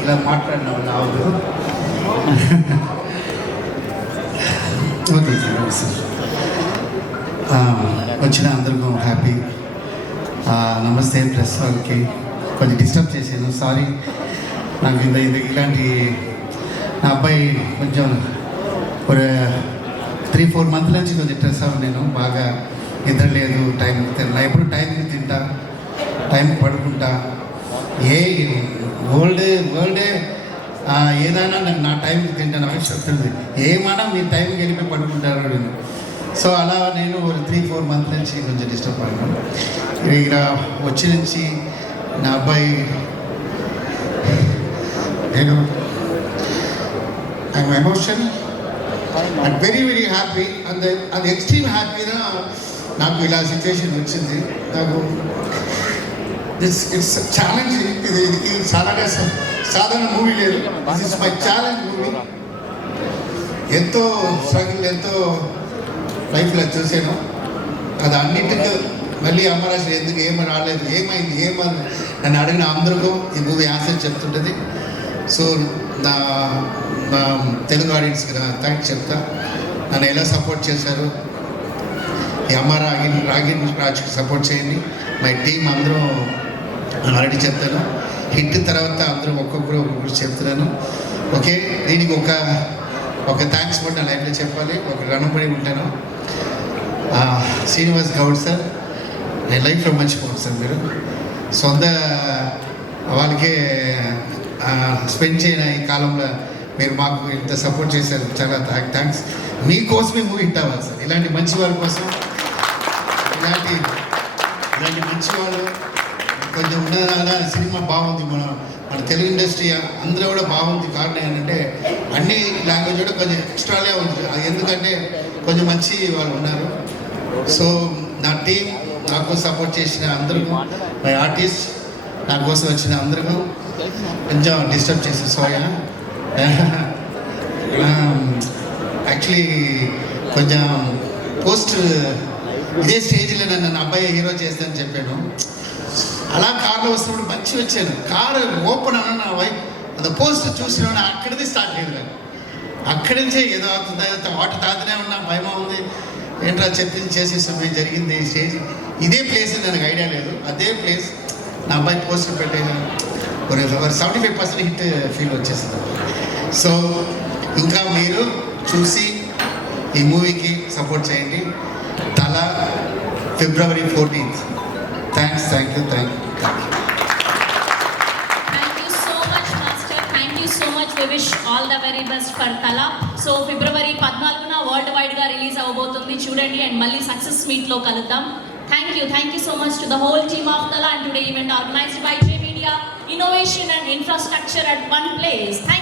ఇలా మాట్లాడిన వాళ్ళు అవదు. Okay sir. వచ్చిన అందరికీ హ్యాపీ నమస్తే. ప్రెస్ వాళ్ళకి కొంచెం డిస్టర్బ్ చేశాను, సారీ. నాకు ఇలాంటి నా అబ్బాయి కొంచెం ఒక 3-4 మంత్ల నుంచి కొంచెం స్ట్రెస్ అవ్వను. నేను బాగా నిద్ర లేదు, టైం తిన్నా. ఎప్పుడు టైంకి తింటా, టైంకి పడుకుంటా. వరల్డే ఏదైనా నేను నా టైంకి తింటాను అని చెప్తుంది. ఏమైనా మీ టైంకి వెళ్ళిపోయి పడుకుంటారు నేను. సో అలా నేను ఒక 3-4 మంత్ల నుంచి కొంచెం డిస్టర్బ్ అయ్యాను. ఇక్కడ వచ్చి నుంచి నా అబ్బాయి నేను I'm emotional and very very happy. అది ఎక్స్ట్రీమ్ హ్యాపీగా నాకు ఇలా సిచ్యువేషన్ వచ్చింది. నాకు ఇట్స్ ఛాలెంజ్. ఇది చాలా సాధారణ మూవీ లేదు. This is my challenge movie. ఎంతో స్ట్రగుల్, ఎంతో లైఫ్లో చూసాను. అది అన్నింటితో మళ్ళీ అమ్మరాశి ఎందుకు ఏమి రాలేదు, ఏమైంది, నన్ను అడిగిన అందరికీ ఈ మూవీ ఆన్సర్ చెప్తుంటుంది. సో నా తెలుగు ఆడియన్స్కి థ్యాంక్స్ చెప్తా. నన్ను ఎలా సపోర్ట్ చేశారు. ఈ అమ్మ రాగికి సపోర్ట్ చేయండి. మై టీం అందరూ ఆల్రెడీ చెప్తాను. హిట్ తర్వాత అందరూ ఒక్కొక్కరు చెప్తున్నాను. ఓకే, దీనికి ఒక థ్యాంక్స్ కూడా నా లైఫ్లో చెప్పాలి. ఒక రుణపడి ఉంటాను. శ్రీనివాస్ గౌడ్ సార్, నేను లైఫ్లో మర్చిపోను సార్. మీరు సొంత వాళ్ళకే స్పెండ్ చేయన ఈ కాలంలో మీరు మాకు ఇంత సపోర్ట్ చేశారు. చాలా థ్యాంక్స్. మీకోసమే మూవీ హిట్ అవ్వాలి సార్. ఇలాంటి మంచి వాళ్ళ కోసం, ఇలాంటి మంచి వాళ్ళు కొంచెం ఉన్న సినిమా బాగుంది. మన తెలుగు ఇండస్ట్రీ అందరూ కూడా బాగుంది. కారణం ఏంటంటే అన్ని లాంగ్వేజ్ కూడా కొంచెం ఎక్స్ట్రాలే ఉంది. ఎందుకంటే కొంచెం మంచి వాళ్ళు ఉన్నారు. సో నా టీం, నాకు సపోర్ట్ చేసిన అందరికీ, మై ఆర్టిస్ట్, నా కోసం వచ్చిన అందరికీ కొంచెం డిస్టర్బ్ చేశారు. సారీ. యాక్చువల్లీ కొంచెం పోస్ట్ ఇదే స్టేజ్లో నన్ను అబ్బాయి హీరో చేస్తానని చెప్పాను. అలా కార్లో వస్తున్నప్పుడు మంచి వచ్చాను. కారు ఓపెన్ అన్న నా వైఫ్ అది పోస్ట్ చూసిన అక్కడిది స్టార్ట్ అయ్యింది. అక్కడి నుంచే ఏదో అవుతుంది, వాటి తాతనే ఉన్నా భయమా ఉంది. ఏంట్రా చెప్పింది చేసేసి జరిగింది. స్టేజ్ ఇదే ప్లేస్ నాకు ఐడియా లేదు. అదే ప్లేస్ నా అబ్బాయి పోస్టర్ పెట్టాను. ఒక 75% హిట్ ఫీల్ వచ్చేస్తుంది. సో ఇంకా మీరు చూసి ఈ మూవీకి సపోర్ట్ చేయండి. తల February 14th. Thank you. Thank you so much, Master. Thank you so much. We wish all the very best for Tala. So February 14న వరల్డ్ వైడ్ గా రిలీజ్ అవబోతుంది. చూడండి అండ్ మళ్ళీ సక్సెస్ మీట్ లో కలుద్దాం. Thank you so much to the whole team of Tala and today event organized by J Media, innovation and infrastructure at one place. Thank you.